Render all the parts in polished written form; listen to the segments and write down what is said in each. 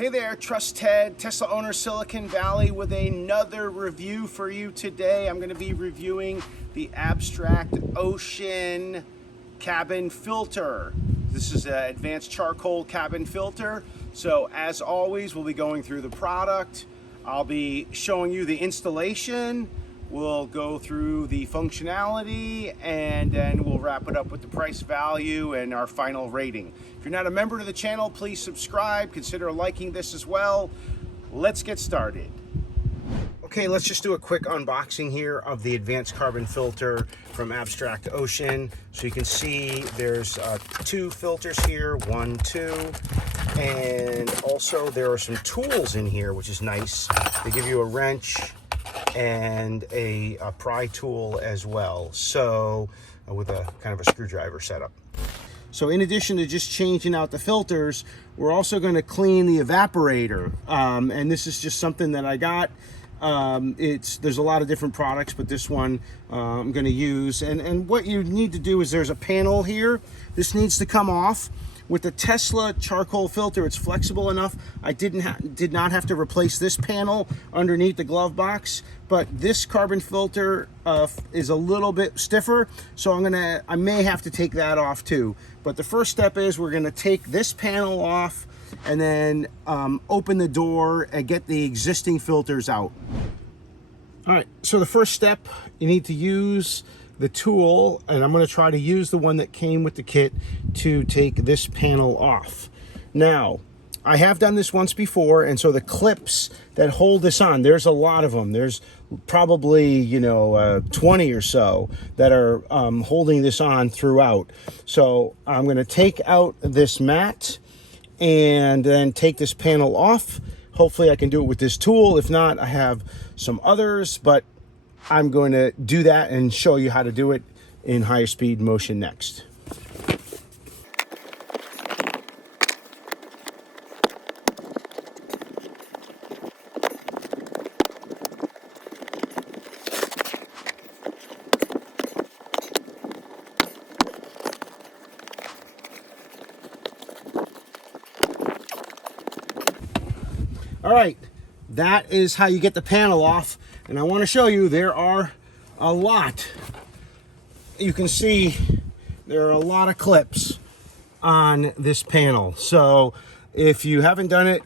Hey there, Trust Ted, Tesla owner, Silicon Valley, with another review for you today. I'm going to be reviewing the Abstract Ocean cabin filter. This is an advanced charcoal cabin filter. So as always, we'll be going through the product. I'll be showing you the installation. We'll go through the functionality, and then we'll wrap it up with the price value and our final rating. If you're not a member of the channel, please subscribe. Consider liking this as well. Let's get started. Okay, let's just do a quick unboxing here of the advanced carbon filter from Abstract Ocean. So you can see there's two filters here, 1, 2, and also there are some tools in here, which is nice. They give you a wrench and a pry tool as well, so with a kind of a screwdriver setup. So in addition to just changing out the filters, we're also going to clean the evaporator, and this is just something that I got. There's a lot of different products, but this one I'm going to use. And what you need to do is there's a panel here. This needs to come off. With the Tesla charcoal filter, it's flexible enough. I did not have to replace this panel underneath the glove box, but this carbon filter is a little bit stiffer, so I may have to take that off too. But the first step is we're gonna take this panel off and then open the door and get the existing filters out. All right, so the first step, you need to use the tool, and I'm going to try to use the one that came with the kit to take this panel off. Now, I have done this once before, and so the clips that hold this on, there's a lot of them. There's probably 20 or so that are holding this on throughout. So I'm going to take out this mat and then take this panel off. Hopefully I can do it with this tool. If not, I have some others, but I'm going to do that and show you how to do it in higher speed motion next. All right, that is how you get the panel off. And I want to show you, there are a lot. You can see there are a lot of clips on this panel. So if you haven't done it,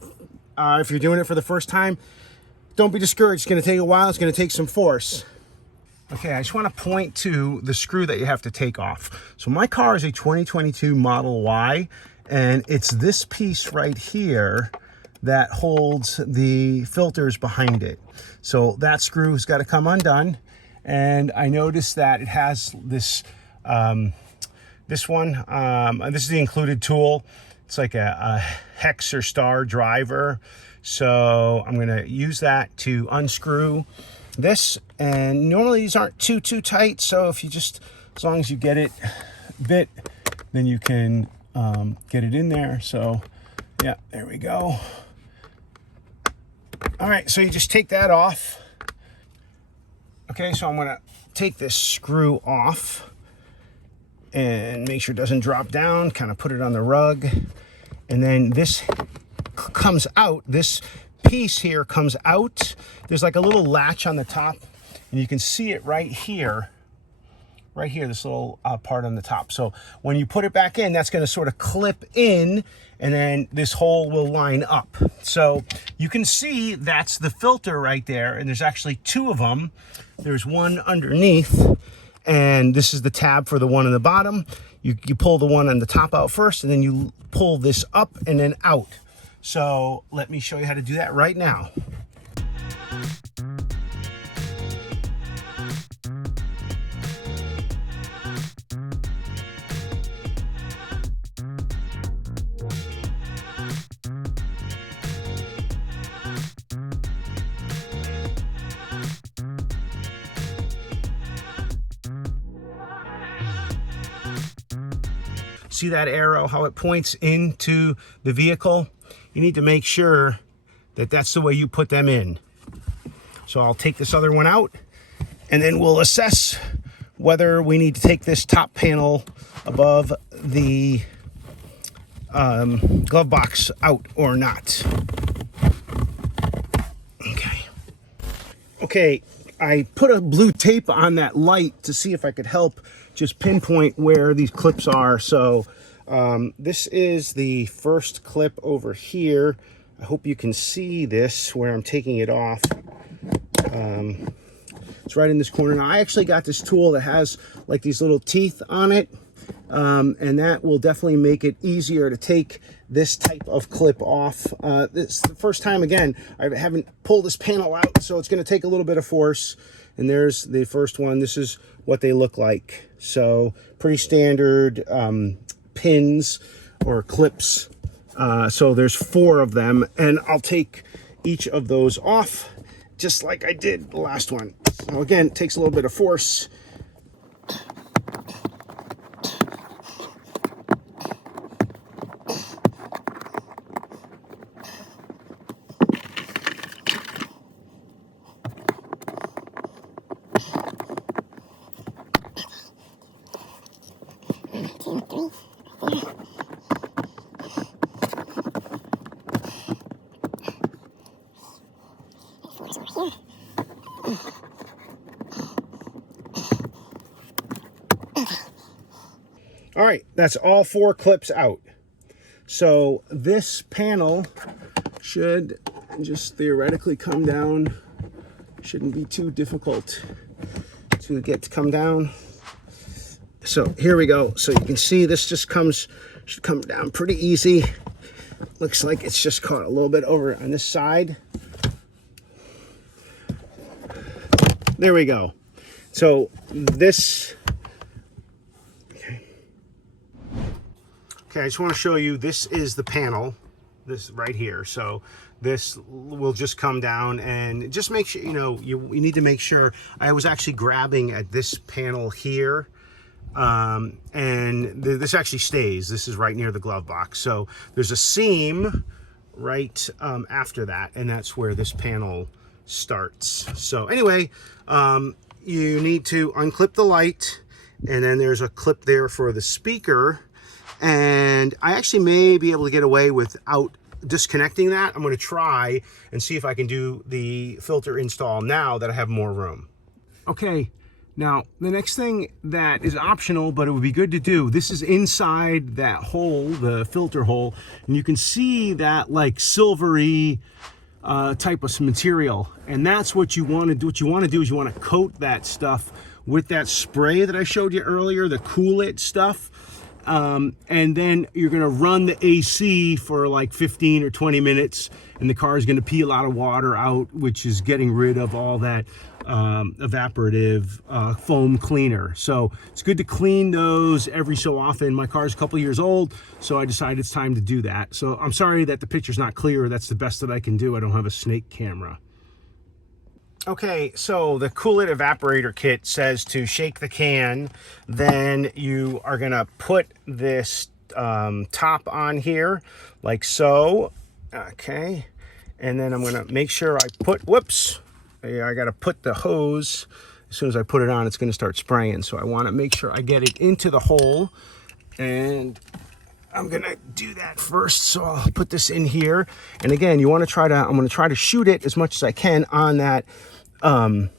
if you're doing it for the first time, don't be discouraged. It's going to take a while. It's going to take some force. Okay, I just want to point to the screw that you have to take off. So my car is a 2022 Model Y, and it's this piece right here that holds the filters behind it. So that screw has got to come undone. And I noticed that it has this, this one, this is the included tool. It's like a hex or star driver. So I'm gonna use that to unscrew this. And normally these aren't too tight. So if you just, as long as you get it bit, then you can get it in there. So yeah, there we go. All right, so you just take that off. Okay, so I'm gonna take this screw off and make sure it doesn't drop down, kind of put it on the rug. And then this comes out, this piece here comes out. There's like a little latch on the top, and you can see it right here, this little part on the top. So when you put it back in, that's gonna sort of clip in, and then this hole will line up. So you can see that's the filter right there, and there's actually two of them. There's one underneath, and this is the tab for the one on the bottom. You pull the one on the top out first, and then you pull this up and then out. So let me show you how to do that right now. See that arrow, how it points into the vehicle? You need to make sure that that's the way you put them in. So I'll take this other one out, and then we'll assess whether we need to take this top panel above the glove box out or not. Okay, I put a blue tape on that light to see if I could help just pinpoint where these clips are. So this is the first clip over here. I hope you can see this where I'm taking it off. It's right in this corner. Now, I actually got this tool that has like these little teeth on it, and that will definitely make it easier to take this type of clip off. This is the first time, again, I haven't pulled this panel out, so it's going to take a little bit of force. And there's the first one. This is what they look like. So pretty standard pins or clips. So there's 4 of them, and I'll take each of those off just like I did the last one. So again, it takes a little bit of force. All right, that's all 4 clips out. So this panel should just theoretically come down. Shouldn't be too difficult to get to come down. So here we go. So you can see this just should come down pretty easy. Looks like it's just caught a little bit over on this side. There we go. So this, okay, I just want to show you, this is the panel, this right here. So this will just come down, and just make sure, you need to make sure. I was actually grabbing at this panel here, and this actually stays. This is right near the glove box. So there's a seam right after that, and that's where this panel starts. So anyway, you need to unclip the light, and then there's a clip there for the speaker. And I actually may be able to get away without disconnecting that. I'm going to try and see if I can do the filter install now that I have more room. Okay, now the next thing that is optional, but it would be good to do, this is inside that hole, the filter hole, and you can see that like silvery type of material, and that's what you want to do. What you want to do is you want to coat that stuff with that spray that I showed you earlier, the Cool It stuff. And then you're going to run the AC for like 15 or 20 minutes, and the car is going to pee a lot of water out, which is getting rid of all that evaporative foam cleaner. So it's good to clean those every so often. My car's a couple years old, so I decided it's time to do that. So I'm sorry that the picture's not clear. That's the best that I can do. I don't have a snake camera. Okay, so the Cool It Evaporator kit says to shake the can. Then you are gonna put this top on here, like so. Okay, and then I'm gonna make sure I put, whoops, I gotta put the hose. As soon as I put it on, it's gonna start spraying. So I wanna make sure I get it into the hole, and I'm gonna do that first. So I'll put this in here. And again, I'm gonna try to shoot it as much as I can on that, on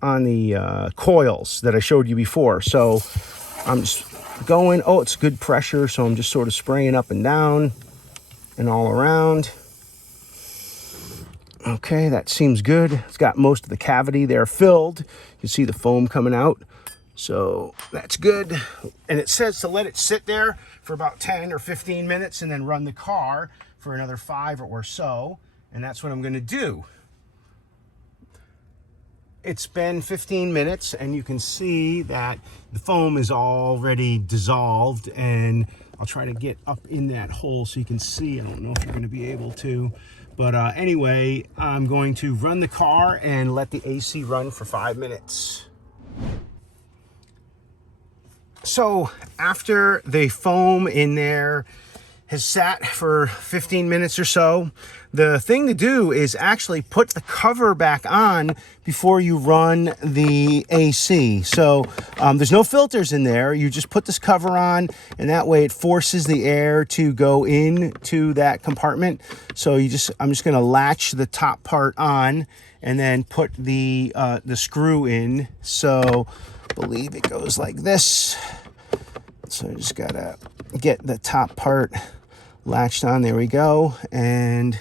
the coils that I showed you before. So I'm just going, oh, it's good pressure. So I'm just sort of spraying up and down and all around. Okay, that seems good. It's got most of the cavity there filled. You can see the foam coming out. So that's good. And it says to let it sit there for about 10 or 15 minutes and then run the car for another 5 or so. And that's what I'm gonna do. It's been 15 minutes, and you can see that the foam is already dissolved, and I'll try to get up in that hole so you can see. I don't know if you're going to be able to, but anyway, I'm going to run the car and let the AC run for 5 minutes. So after the foam in there has sat for 15 minutes or so. The thing to do is actually put the cover back on before you run the AC. So there's no filters in there. You just put this cover on, and that way it forces the air to go into that compartment. So I'm just gonna latch the top part on and then put the screw in. So I believe it goes like this. So I just gotta get the top part latched on. There we go. And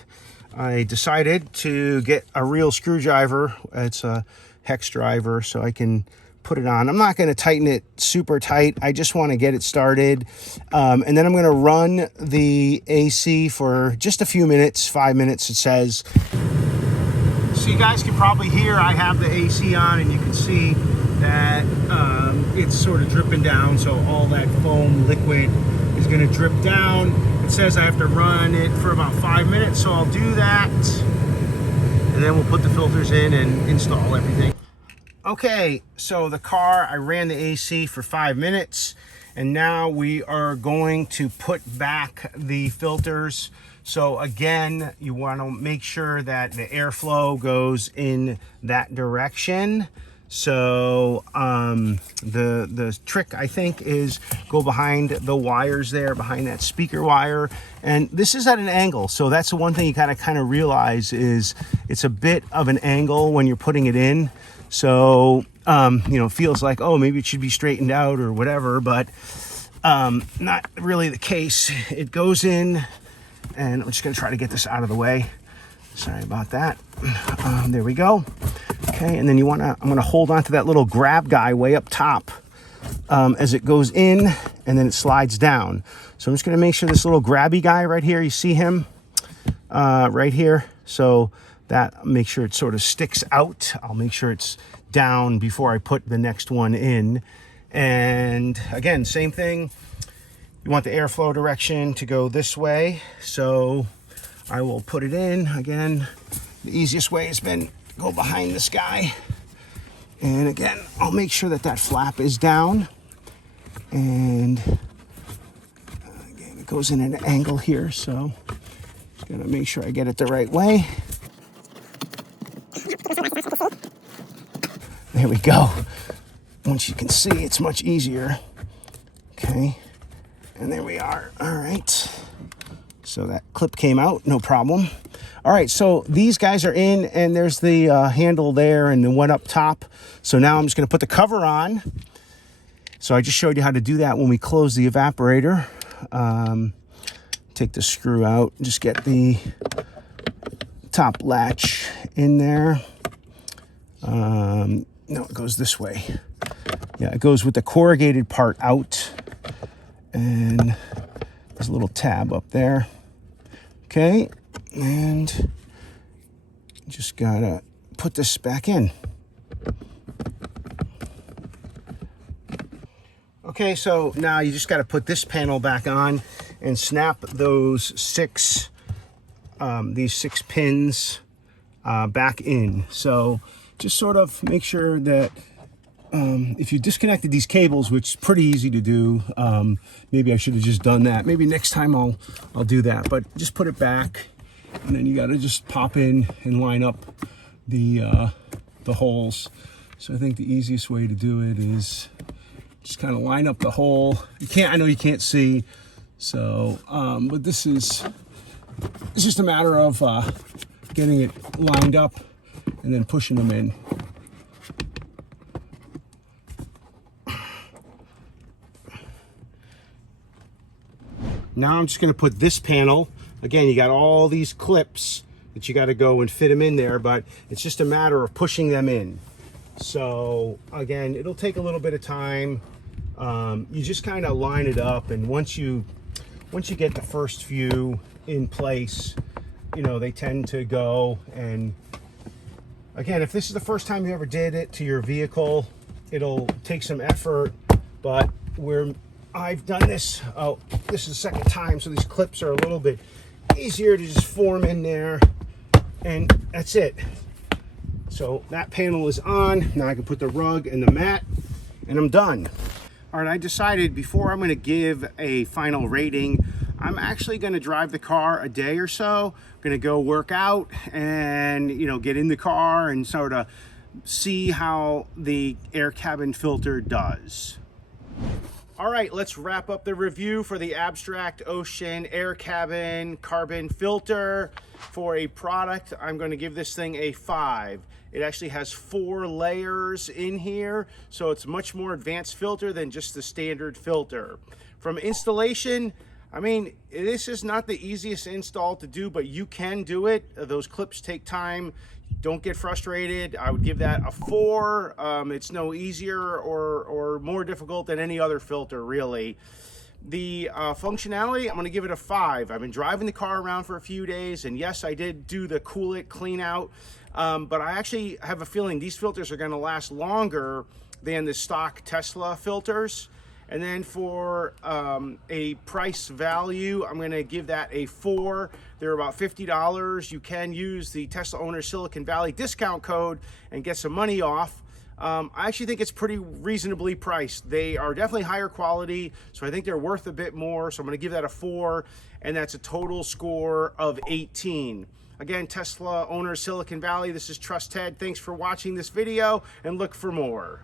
I decided to get a real screwdriver. It's a hex driver, so I can put it on. I'm not going to tighten it super tight. I just want to get it started. And then I'm going to run the AC for just a few minutes, 5 minutes it says. So you guys can probably hear I have the AC on, and you can see that it's sort of dripping down. So all that foam liquid is going to drip down. It says I have to run it for about 5 minutes, so I'll do that. And then we'll put the filters in and install everything. Okay, so the car, I ran the AC for 5 minutes, and now we are going to put back the filters. So again, you want to make sure that the airflow goes in that direction. So the trick, I think, is go behind the wires there, behind that speaker wire. And this is at an angle. So that's the one thing you kind of realize is it's a bit of an angle when you're putting it in. So, it feels like, oh, maybe it should be straightened out or whatever, but not really the case. It goes in, and I'm just going to try to get this out of the way. Sorry about that. There we go. Okay, and then I'm going to hold on to that little grab guy way up top as it goes in, and then it slides down. So I'm just going to make sure this little grabby guy right here, you see him right here. So that, make sure it sort of sticks out. I'll make sure it's down before I put the next one in. And again, same thing. You want the airflow direction to go this way. So I will put it in. Again, the easiest way has been go behind this guy. And again, I'll make sure that that flap is down. And again, it goes in an angle here. So just gotta make sure I get it the right way. There we go. Once you can see, it's much easier. Okay, and there we are. All right, so that clip came out, no problem. All right, so these guys are in, and there's the handle there and the one up top. So now I'm just going to put the cover on. So I just showed you how to do that when we close the evaporator. Take the screw out, just get the top latch in there. No, it goes this way. Yeah, it goes with the corrugated part out. And there's a little tab up there. Okay, and just gotta put this back in. Okay, so now you just gotta put this panel back on and snap those these six pins back in. So just sort of make sure that if you disconnected these cables, which is pretty easy to do, maybe I should have just done that. Maybe next time I'll do that, but just put it back, and then you got to just pop in and line up the holes. So I think the easiest way to do it is just kind of line up the hole. I know you can't see, so but this is, it's just a matter of getting it lined up and then pushing them in. Now I'm just going to put this panel. Again, you got all these clips that you got to go and fit them in there, but it's just a matter of pushing them in. So again, it'll take a little bit of time. You just kind of line it up, and once you get the first few in place, they tend to go. And again, if this is the first time you ever did it to your vehicle, it'll take some effort, but I've done this, this is the second time, so these clips are a little bit easier to just form in there, and that's it. So that panel is on. Now I can put the rug and the mat, and I'm done. All right, I decided before I'm going to give a final rating, I'm actually going to drive the car a day or so. I'm going to go work out and, get in the car and sort of see how the air cabin filter does. All right, let's wrap up the review for the Abstract Ocean Air Cabin Carbon Filter. For a product, I'm going to give this thing a 5. It actually has 4 layers in here, so it's much more advanced filter than just the standard filter. From installation, I mean, this is not the easiest install to do, but you can do it. Those clips take time. Don't get frustrated. I would give that a 4. It's no easier or more difficult than any other filter, really. The functionality, I'm going to give it a 5. I've been driving the car around for a few days, and yes, I did do the cool it, clean out, but I actually have a feeling these filters are going to last longer than the stock Tesla filters. And then for a price value, I'm going to give that a 4. They're about $50. You can use the Tesla Owner Silicon Valley discount code and get some money off. I actually think it's pretty reasonably priced. They are definitely higher quality, so I think they're worth a bit more. So I'm going to give that a 4, and that's a total score of 18. Again, Tesla Owner Silicon Valley, this is Trust Ted. Thanks for watching this video, and look for more.